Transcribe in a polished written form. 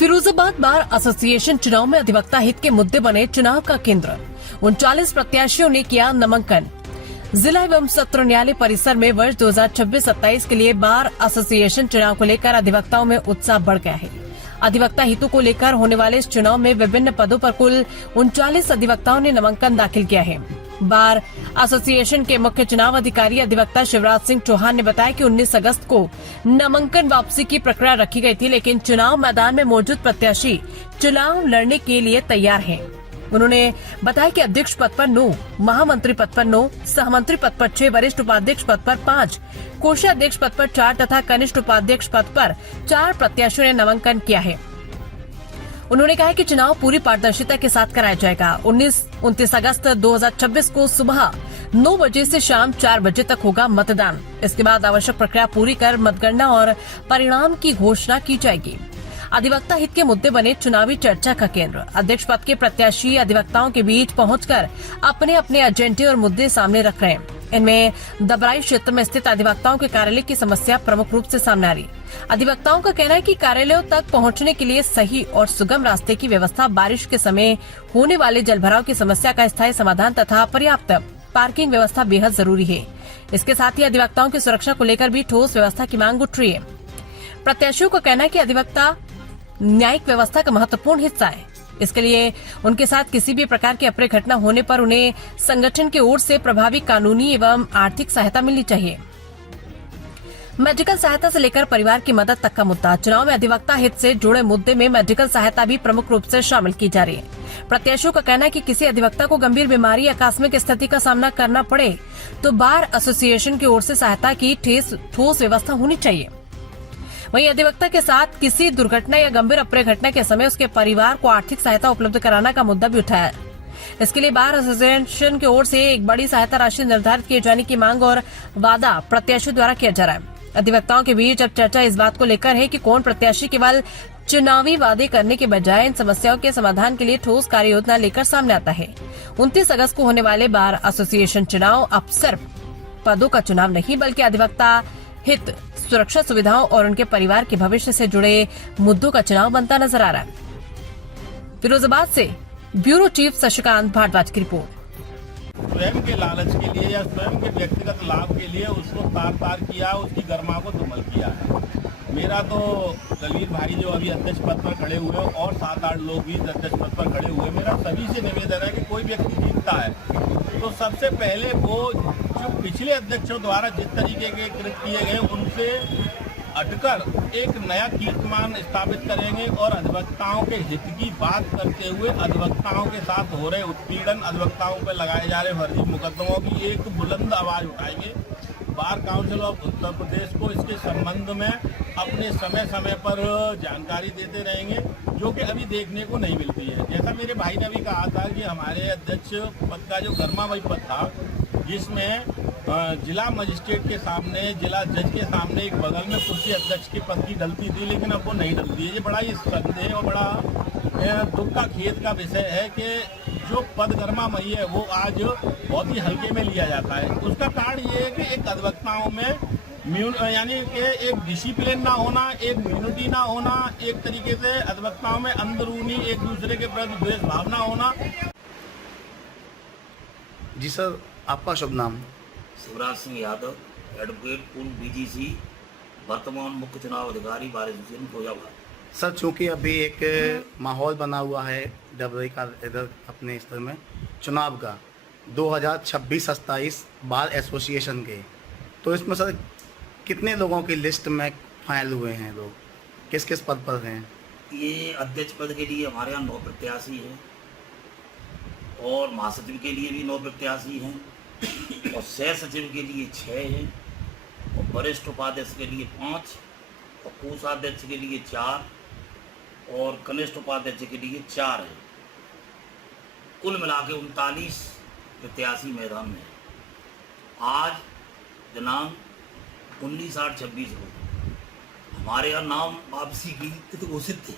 Firozabad bar association चुनाव में अधिवक्ता हित के मुद्दे बने चुनाव का केंद्र। 39 प्रत्याशियों ने किया नामांकन। जिला एवं सत्र न्यायालय परिसर में वर्ष 2026-27 के लिए बार एसोसिएशन चुनाव को लेकर अधिवक्ताओं में उत्साह बढ़ गया है। अधिवक्ता हितों को लेकर होने वाले इस चुनाव में विभिन्न पदों पर कुल 39 अधिवक्ताओं ने नामांकन दाखिल किया है। बार एसोसिएशन के मुख्य चुनाव अधिकारी अधिवक्ता शिवराज सिंह चौहान ने बताया कि 19 अगस्त को नामांकन वापसी की प्रक्रिया रखी गई थी, लेकिन चुनाव मैदान में मौजूद प्रत्याशी चुनाव लड़ने के लिए तैयार हैं। उन्होंने बताया कि अध्यक्ष पद पर 9, महामंत्री पद पर 9, सहमंत्री पद पर 6, वरिष्ठ उपाध्यक्ष पद पर 5, कोषाध्यक्ष पद पर 4 तथा कनिष्ठ उपाध्यक्ष पद पर 4 प्रत्याशियों ने नामांकन किया है। उन्होंने कहा कि चुनाव पूरी पारदर्शिता के साथ कराया जाएगा। 29 अगस्त 2026 को सुबह 9 बजे से शाम 4 बजे तक होगा मतदान। इसके बाद आवश्यक प्रक्रिया पूरी कर मतगणना और परिणाम की घोषणा की जाएगी। अधिवक्ता हित के मुद्दे बने चुनावी चर्चा का केंद्र। अध्यक्ष पद के प्रत्याशी अधिवक्ताओं के बीच पहुंचकर अपने अपने एजेंडे और मुद्दे सामने रख रहे हैं। इनमें दबराई क्षेत्र में स्थित अधिवक्ताओं के कार्यालय की समस्या प्रमुख रूप से सामने आ रही। अधिवक्ताओं का कहना है कि कार्यालयों तक पहुंचने के लिए सही और सुगम रास्ते की व्यवस्था, बारिश के समय होने वाले जलभराव की समस्या का स्थायी समाधान तथा पर्याप्त पार्किंग व्यवस्था बेहद जरूरी है। इसके साथ ही अधिवक्ताओं की सुरक्षा को लेकर भी ठोस व्यवस्था की मांग उठ रही है। प्रत्याशियों का कहना है कि अधिवक्ता न्यायिक व्यवस्था का महत्वपूर्ण हिस्सा है। इसके लिए उनके साथ किसी भी प्रकार की अप्रिय घटना होने पर उन्हें संगठन की ओर से प्रभावी कानूनी एवं आर्थिक सहायता मिलनी चाहिए। मेडिकल सहायता से लेकर परिवार की मदद तक का मुद्दा। चुनाव में अधिवक्ता हित से जुड़े मुद्दे में मेडिकल सहायता भी प्रमुख रूप से शामिल की जा रही है। प्रत्याशियों का कहना है कि किसी अधिवक्ता को गंभीर बीमारी या आकस्मिक स्थिति का सामना करना पड़े तो बार एसोसिएशन की ओर से सहायता की ठोस व्यवस्था होनी चाहिए। वहीं अधिवक्ता के साथ किसी दुर्घटना या गंभीर अप्रिय घटना के समय उसके परिवार को आर्थिक सहायता उपलब्ध कराना का मुद्दा भी उठाया है। इसके लिए बार एसोसिएशन की ओर से एक बड़ी सहायता राशि निर्धारित किए जाने की मांग और वादा प्रत्याशियों द्वारा किया जा रहा है। अधिवक्ताओं के बीच अब चर्चा इस बात को लेकर है कि कौन प्रत्याशी केवल चुनावी वादे करने के बजाय इन समस्याओं के समाधान के लिए ठोस कार्य योजना लेकर सामने आता है। 29 अगस्त को होने वाले बार एसोसिएशन चुनाव अब सिर्फ पदों का चुनाव नहीं, बल्कि अधिवक्ता हित, सुरक्षा सुविधाओं और उनके परिवार के भविष्य से जुड़े मुद्दों का चुनाव बनता नजर आ रहा है। फिरोजाबाद से ब्यूरो चीफ शशिकांत भारद्वाज की रिपोर्ट। स्वयं के लालच के लिए या स्वयं के व्यक्तिगत लाभ के लिए उसको तार किया, उसकी गर्मा को धूमल किया है। मेरा तो दलील भाई जो अभी अध्यक्ष पद पर खड़े हुए और 7-8 लोग भी अध्यक्ष पद पर खड़े हुए, मेरा सभी से निवेदन है कि कोई व्यक्ति जीतता है तो सबसे पहले वो जो पिछले अध्यक्षों द्वारा जिस तरीके के कृत किए गए उनसे हटकर एक नया कीर्तिमान स्थापित करेंगे और अधिवक्ताओं के हित की बात करते हुए अधिवक्ताओं के साथ हो रहे उत्पीड़न, अधिवक्ताओं पर लगाए जा रहे फर्जी मुकदमों की एक बुलंद आवाज उठाएंगे। Bar council of Uttar Pradesh को इसके संबंध में अपने समय समय पर जानकारी देते रहेंगे, जो कि अभी देखने को नहीं मिलती है। जैसा मेरे भाई ने भी कहा था कि हमारे अध्यक्ष पद का जो गर्मामय पद था, जिसमें जिला मजिस्ट्रेट के सामने, जिला जज के सामने एक बगल में कुर्सी अध्यक्ष के पद की डलती थी, लेकिन अब वो नहीं डलती है। ये बड़ा ही संदेह और बड़ा दुख का खेद का विषय है कि जो पद गर्मामयी है वो आज बहुत ही हल्के में लिया जाता है। उसका कारण ये है कि एक अधिवक्ताओं में यानी कि एक डिसिप्लिन ना होना, एक इम्यूनिटी ना होना, एक तरीके से अधिवक्ताओं में अंदरूनी एक दूसरे के प्रति द्वेष भावना होना। जी सर, आपका शुभ नाम? शिवराज सिंह यादव, एडवोकेट पूर्व बीजीसी, वर्तमान मुख्य चुनाव अधिकारी बार एसोसिएशन फिरोजाबाद। सर, चूंकि अभी एक माहौल बना हुआ है डबरई का इधर अपने स्तर में चुनाव का 2026-27 बार एसोसिएशन के, तो इसमें सर कितने लोगों की लिस्ट में फाइल हुए हैं लोग, किस किस पद पर हैं? ये अध्यक्ष पद के लिए हमारे यहाँ 9 प्रत्याशी हैं और महासचिव के लिए भी 9 प्रत्याशी हैं और सह सचिव के लिए 6 हैं और वरिष्ठ उपाध्यक्ष के लिए 5 और कोषाध्यक्ष के लिए 4 और कनिष्ठ उपाध्यक्ष के लिए 4 है। कुल मिला के 39 प्रत्याशी मैदान में है। आज दिनांक 19/8/26 को हमारे यहाँ नाम वापसी की तिथि घोषित थी।